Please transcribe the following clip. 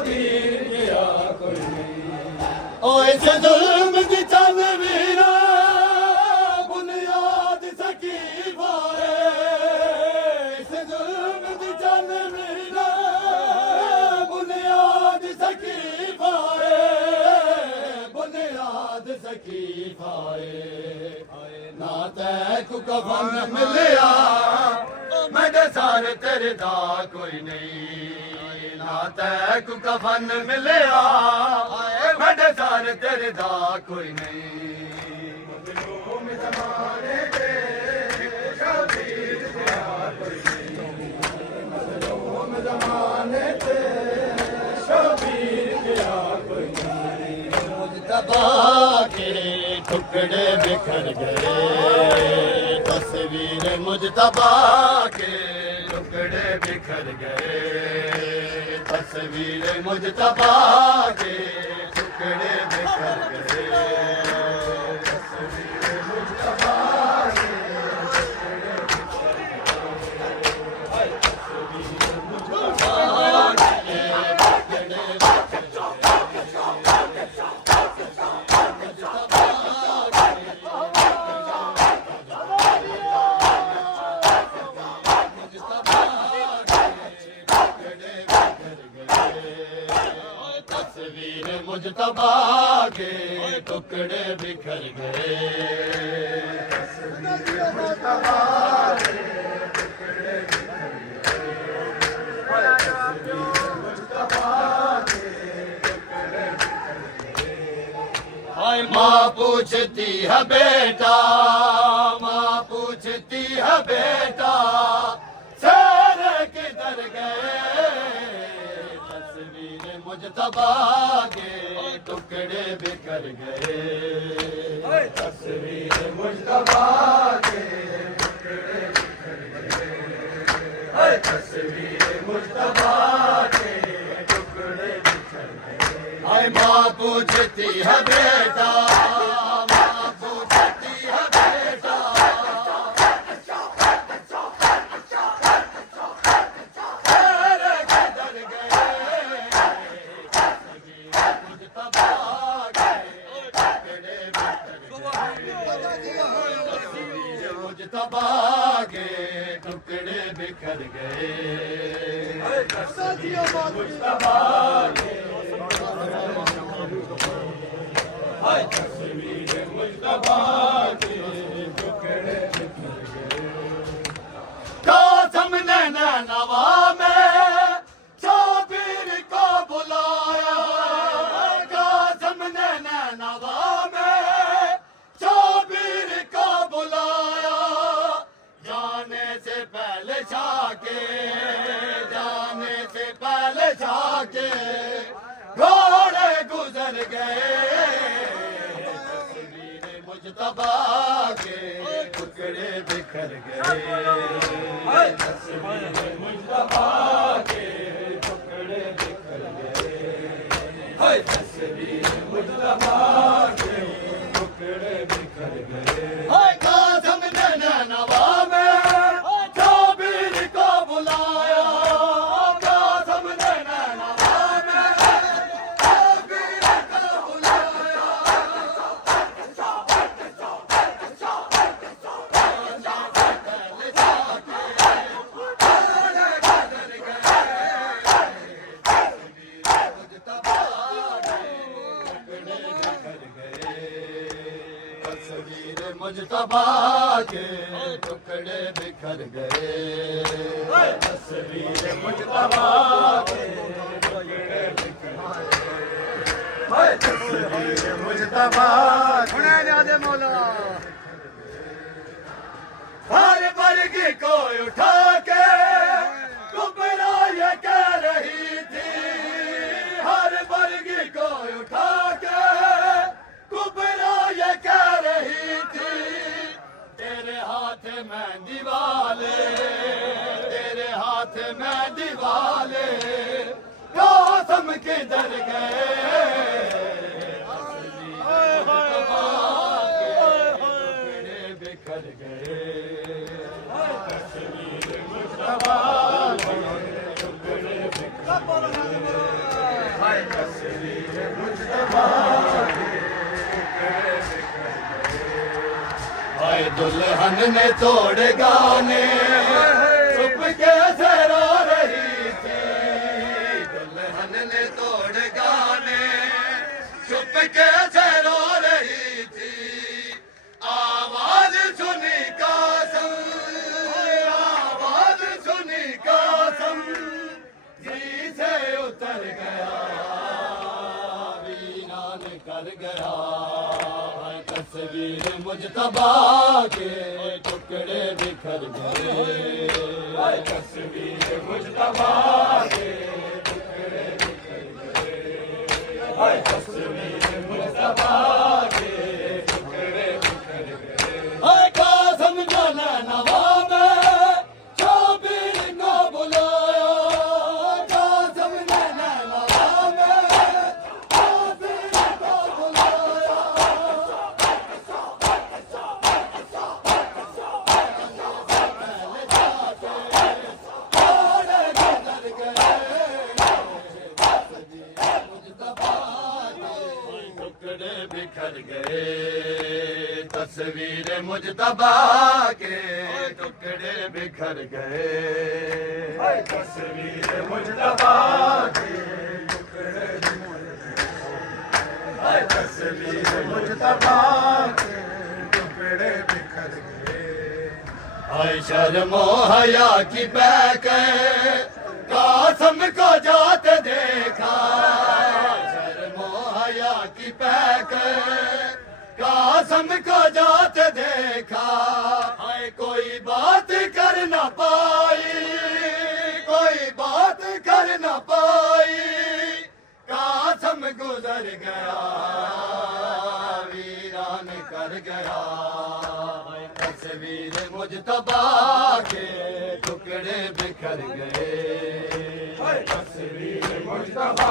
शबीर गया कोई नहीं। ओ इस जुल्म दी चल वीरा बुनियाद सकी पाए, इस जुल्म दी चल वीरा बुनियाद सकी पाए, बुनियाद सकी पाए। ना तैकु कफन मिलिया मेरे सारे तेरे दा कोई नहीं, ना तैकु कफन मिलिया मेरे सारे तेरे दा कोई नहीं। मजलूम ज़माने दे शबीर गया कोई नहीं, मजलूम ज़माने दे शबीर गया कोई नहीं। मुज्तबा के टुकड़े बिखर गए, तस्वीर मुज्तबा के टुकड़े बिखर गए, तस्वीर मुज्तबा के टुकड़े बिखर गए, तस्वीर मुज्तबा के मुज्तबा के टुकड़े बिखर गए, मुज्तबा के टुकड़े मुज्तबा के टुकड़े। हाय माँ पूछती है बेटा, माँ पूछती है बेटा सारे किधर गए, तस्वीर मुज्तबा के टुकड़े बिखर गए, तस्वीर मुज्तबा के टुकड़े बिखर गए, तस्वीर मुज्तबा के टुकड़े बिखर गए। हाय माँ पूछती है बेटा, माँ पूछती है बेटा सारे किधर गए, तस्वीर मुज्तबा के टुकड़े बिखर गए, तस्वीर मुज्तबा के टुकड़े बिखर गए, तस्वीर मुज्तबा के तस्वीर मुज्तबा के टुकड़े बिखर गए। कासम ने नवा में शाबिर को बुलाया, कासम ने नवा में शाबिर को बुलाया, जाने से पहले जाके, जाने से पहले जाके घोड़े गुजर गए, तस्वीर मुज्तबा के टुकड़े बिखर गए, तस्वीर मुज्तबा के टुकड़े बिखर गए, तस्वीर मुज्तबा के टुकड़े बिखर गए। हाय कासम ने नवा में शाबिर को बुलाया, कासम ने नवा में शाबिर को बुलाया, तस्वीर मुज्तबा के टुकड़े बिखर गए, तस्वीर मुज्तबा के टुकड़े बिखर गए, तस्वीर मुज्तबा के मौला हर वर्ग को उठा के कुबरा ये कह रही थी, हर वर्ग को उठा के कुबरा ये कह रही थी, तेरे हाथ में दीवाले, तेरे हाथ में दीवाले कासम किधर गए, बिखर गए, तस्वीर मुज्तबा के टुकड़े बिखर गए। तस्वीर मुजतबा हाय दुल्हन ने तोड़ गाने चुप के से रो रही थी दुल्हन ने तोड़ गाने चुप के से रो रही थी आवाज सुनी कसम आवाज सुनी कसम जी से उतर गया वीरान कर गया तस्वीर मुजतबा के टुकड़े बिखर गए तस्वीर मुजतबा के टुकड़े बिखर गए तस्वीर मुजतबा के टुकड़े बिखर गए कासम जाना नवा में शोबीर को बुलाया कासम जाना नवा में शोबीर को बुलाया टुकड़े बिखर गए तस्वीर मुजतबा के टुकड़े बिखर गए तस्वीर मुजतबा के टुकड़े तस्वीर मुजतबा के टुकड़े बिखर गए हाय शर्मो हया की बैक कासम को जात देखा शर्मो हया की बैक कासम को जात देखा हाय कोई बात कर न पाई कोई बात कर न पाई कासम गुजर गया वीरान कर गया तस्वीर मुजतबा के टुकड़े बिखर गए तस्वीर मुजतबा